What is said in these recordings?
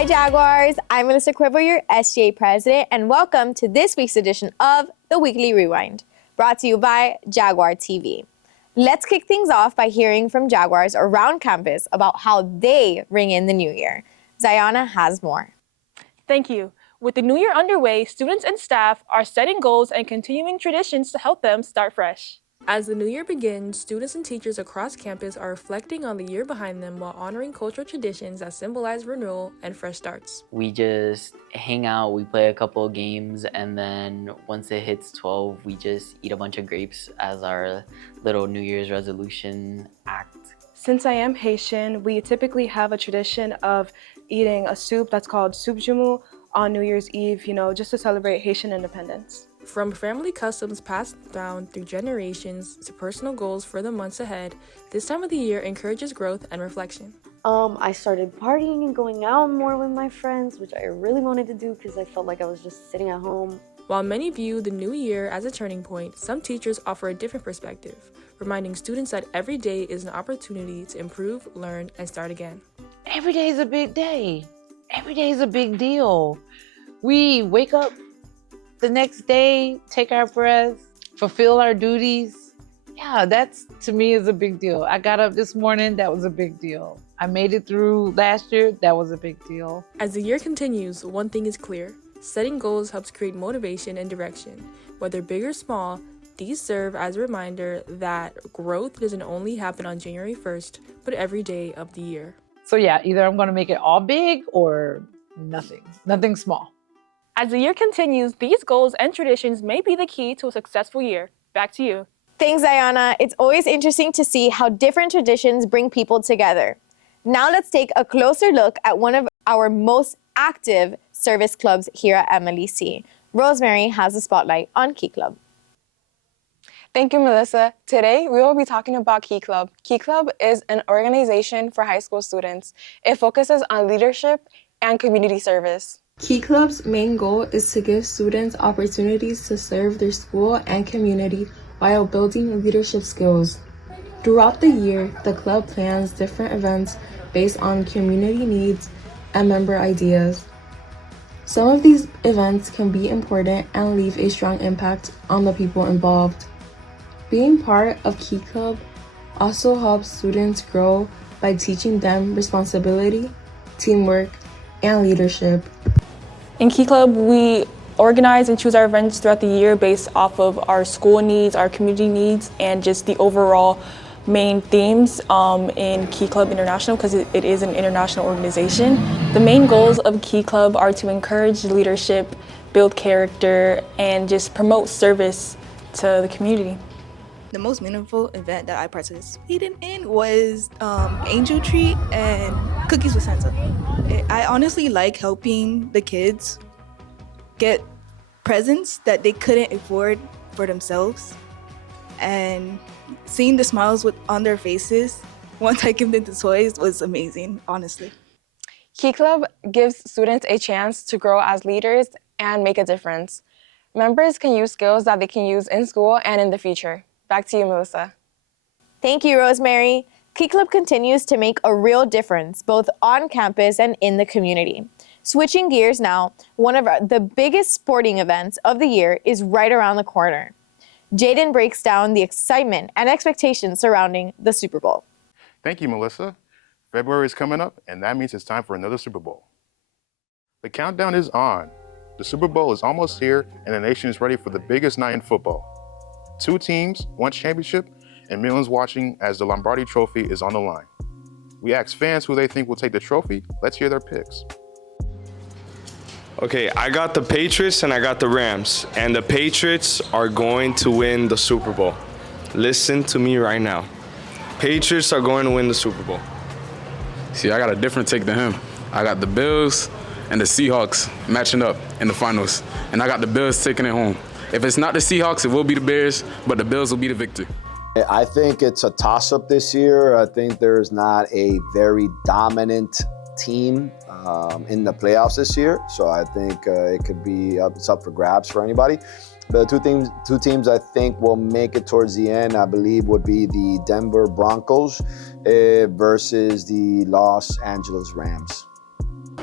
Hi Jaguars, I'm Melissa Quiver, your SGA president, and welcome to this week's edition of the Weekly Rewind, brought to you by Jaguar TV. Let's kick things off by hearing from Jaguars around campus about how they ring in the new year. Zayana has more. Thank you. With the new year underway, students and staff are setting goals and continuing traditions to help them start fresh. As the new year begins, students and teachers across campus are reflecting on the year behind them while honoring cultural traditions that symbolize renewal and fresh starts. We just hang out, we play a couple of games, and then once it hits 12, we just eat a bunch of grapes as our little New Year's resolution act. Since I am Haitian, we typically have a tradition of eating a soup that's called soup jumu on New Year's Eve, just to celebrate Haitian independence. From family customs passed down through generations to personal goals for the months ahead, this time of the year encourages growth and reflection. I started partying and going out more with my friends, which I really wanted to do because I felt like I was just sitting at home. While many view the new year as a turning point, some teachers offer a different perspective, reminding students that every day is an opportunity to improve, learn, and start again. Every day is a big day. Every day is a big deal. We wake up the next day, take our breaths, fulfill our duties. Yeah, that's, to me, is a big deal. I got up this morning, that was a big deal. I made it through last year, that was a big deal. As the year continues, one thing is clear. Setting goals helps create motivation and direction. Whether big or small, these serve as a reminder that growth doesn't only happen on January 1st, but every day of the year. So yeah, either I'm gonna make it all big or nothing small. As the year continues, these goals and traditions may be the key to a successful year. Back to you. Thanks, Zayana. It's always interesting to see how different traditions bring people together. Now let's take a closer look at one of our most active service clubs here at MLEC. Rosemary has the spotlight on Key Club. Thank you, Melissa. Today, we will be talking about Key Club. Key Club is an organization for high school students. It focuses on leadership and community service. Key Club's main goal is to give students opportunities to serve their school and community while building leadership skills. Throughout the year, the club plans different events based on community needs and member ideas. Some of these events can be important and leave a strong impact on the people involved. Being part of Key Club also helps students grow by teaching them responsibility, teamwork, and leadership. In Key Club, we organize and choose our events throughout the year based off of our school needs, our community needs, and just the overall main themes in Key Club International, because it is an international organization. The main goals of Key Club are to encourage leadership, build character, and just promote service to the community. The most meaningful event that I participated in was Angel Tree and Cookies with Santa. I honestly like helping the kids get presents that they couldn't afford for themselves, and seeing the smiles on their faces once I give them the toys was amazing, honestly. Key Club gives students a chance to grow as leaders and make a difference. Members can use skills that they can use in school and in the future. Back to you, Melissa. Thank you, Rosemary. Key Club continues to make a real difference, both on campus and in the community. Switching gears now, one of the biggest sporting events of the year is right around the corner. Jaden breaks down the excitement and expectations surrounding the Super Bowl. Thank you, Melissa. February is coming up, and that means it's time for another Super Bowl. The countdown is on. The Super Bowl is almost here, and the nation is ready for the biggest night in football. 2 teams, 1 championship, and millions watching as the Lombardi Trophy is on the line. We asked fans who they think will take the trophy. Let's hear their picks. Okay, I got the Patriots and I got the Rams, and the Patriots are going to win the Super Bowl. Listen to me right now. Patriots are going to win the Super Bowl. See, I got a different take than him. I got the Bills and the Seahawks matching up in the finals, and I got the Bills taking it home. If it's not the Seahawks, it will be the Bears, but the Bills will be the victor. I think it's a toss-up this year. I think there's not a very dominant team in the playoffs this year, so I think it could be it's up for grabs for anybody. The two teams I think will make it towards the end, I believe, would be the Denver Broncos versus the Los Angeles Rams.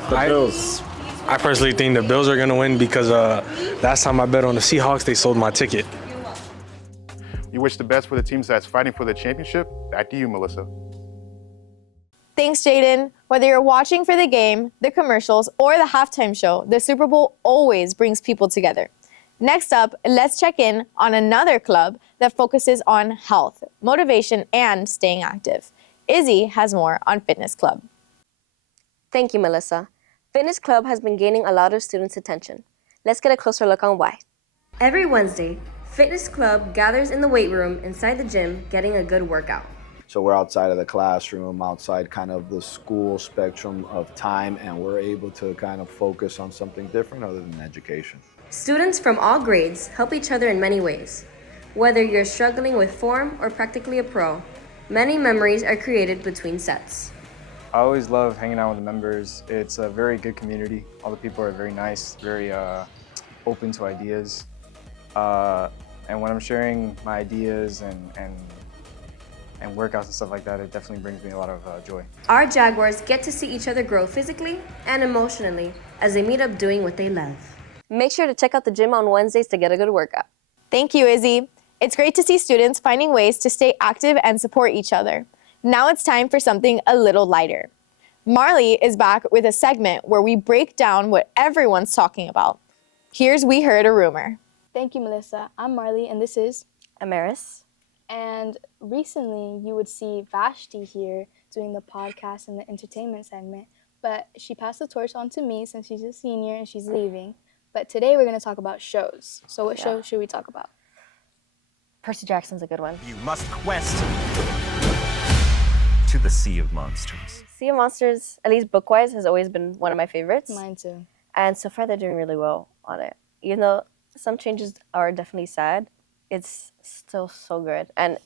The Bills. I personally think the Bills are going to win because last time I bet on the Seahawks, they sold my ticket. You wish the best for the teams that's fighting for the championship? Back to you, Melissa. Thanks, Jaden. Whether you're watching for the game, the commercials, or the halftime show, the Super Bowl always brings people together. Next up, let's check in on another club that focuses on health, motivation, and staying active. Izzy has more on Fitness Club. Thank you, Melissa. Fitness Club has been gaining a lot of students' attention. Let's get a closer look on why. Every Wednesday, Fitness Club gathers in the weight room inside the gym getting a good workout. So we're outside of the classroom, outside kind of the school spectrum of time, and we're able to kind of focus on something different other than education. Students from all grades help each other in many ways. Whether you're struggling with form or practically a pro, many memories are created between sets. I always love hanging out with the members. It's a very good community. All the people are very nice, very open to ideas. And when I'm sharing my ideas and workouts and stuff like that, it definitely brings me a lot of joy. Our Jaguars get to see each other grow physically and emotionally as they meet up doing what they love. Make sure to check out the gym on Wednesdays to get a good workout. Thank you, Izzy. It's great to see students finding ways to stay active and support each other. Now it's time for something a little lighter. Marley is back with a segment where we break down what everyone's talking about. Here's We Heard a Rumor. Thank you, Melissa. I'm Marley, and this is Amaris. And recently, you would see Vashti here doing the podcast and the entertainment segment, but she passed the torch on to me since she's a senior and she's leaving. But today, we're going to talk about shows. So what show should we talk about? Percy Jackson's a good one. You must quest to the Sea of Monsters. Sea of Monsters, at least book-wise, has always been one of my favorites. Mine too. And so far, they're doing really well on it. Even though some changes are definitely sad, it's still so good. And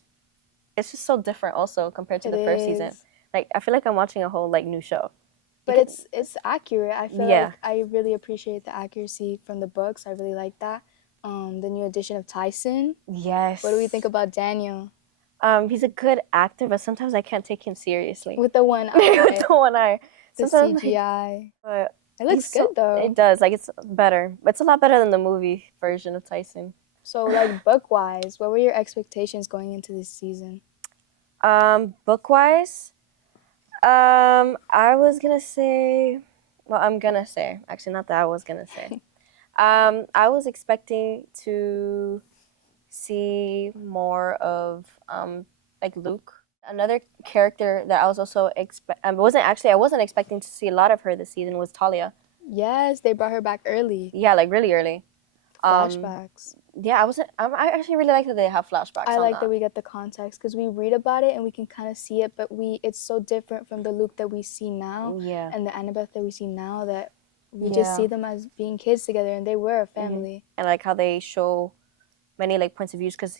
it's just so different also compared to the first season. Like, I feel like I'm watching a whole, like, new show. But it's accurate. I feel like I really appreciate the accuracy from the books. I really like that. The new addition of Tyson. Yes. What do we think about Daniel? He's a good actor, but sometimes I can't take him seriously. With the one eye. With the one eye. The Sometimes, CGI. But it looks good, though. It does. Like, it's better. It's a lot better than the movie version of Tyson. So, like, book-wise, what were your expectations going into this season? Book-wise, I was going to say, well, I'm going to say, actually, not that I was going to say. I was expecting to see more of, like, Luke. Another character that I was also I wasn't expecting to see a lot of her this season was Talia. Yes, they brought her back early. Yeah, like, really early. Flashbacks. Yeah, I actually really like that they have flashbacks. I like that we get the context because we read about it and we can kind of see it, but it's so different from the Luke that we see now and the Annabeth that we see now that we just see them as being kids together, and they were a family. And like how they show many like points of views, because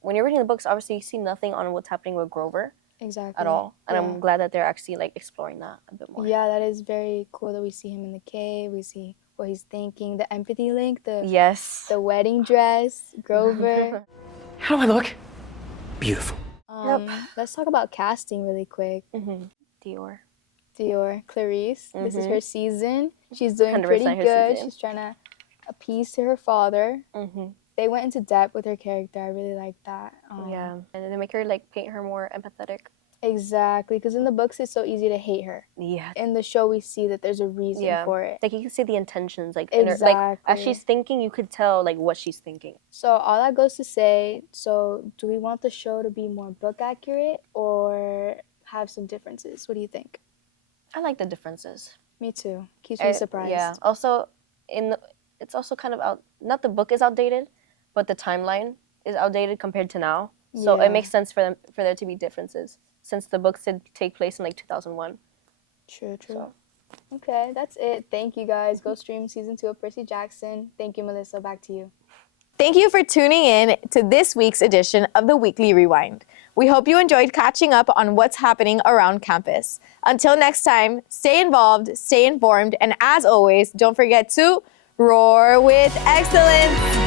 when you're reading the books, obviously you see nothing on what's happening with Grover. Exactly. At all. And I'm glad that they're actually like exploring that a bit more. Yeah, that is very cool that we see him in the cave. We see what he's thinking, the empathy link, the wedding dress, Grover. How do I look? Beautiful. Let's talk about casting really quick. Dior, Clarice. This is her season. She's doing pretty good. She's trying to appease to her father. They went into depth with her character. I really like that. And they make her like paint her more empathetic. Exactly, because in the books it's so easy to hate her. Yeah. In the show we see that there's a reason for it. Like you can see the intentions, like exactly. Like as she's thinking, you could tell like what she's thinking. So all that goes to say, so do we want the show to be more book accurate or have some differences? What do you think? I like the differences. Me too. Keeps me surprised. Yeah. Also, it's also kind of out. Not the book is outdated, but the timeline is outdated compared to now. So it makes sense for there to be differences, since the books did take place in like 2001. True. So. Okay, that's it. Thank you guys. Go stream season 2 of Percy Jackson. Thank you, Melissa. Back to you. Thank you for tuning in to this week's edition of the Weekly Rewind. We hope you enjoyed catching up on what's happening around campus. Until next time, stay involved, stay informed, and as always, don't forget to roar with excellence.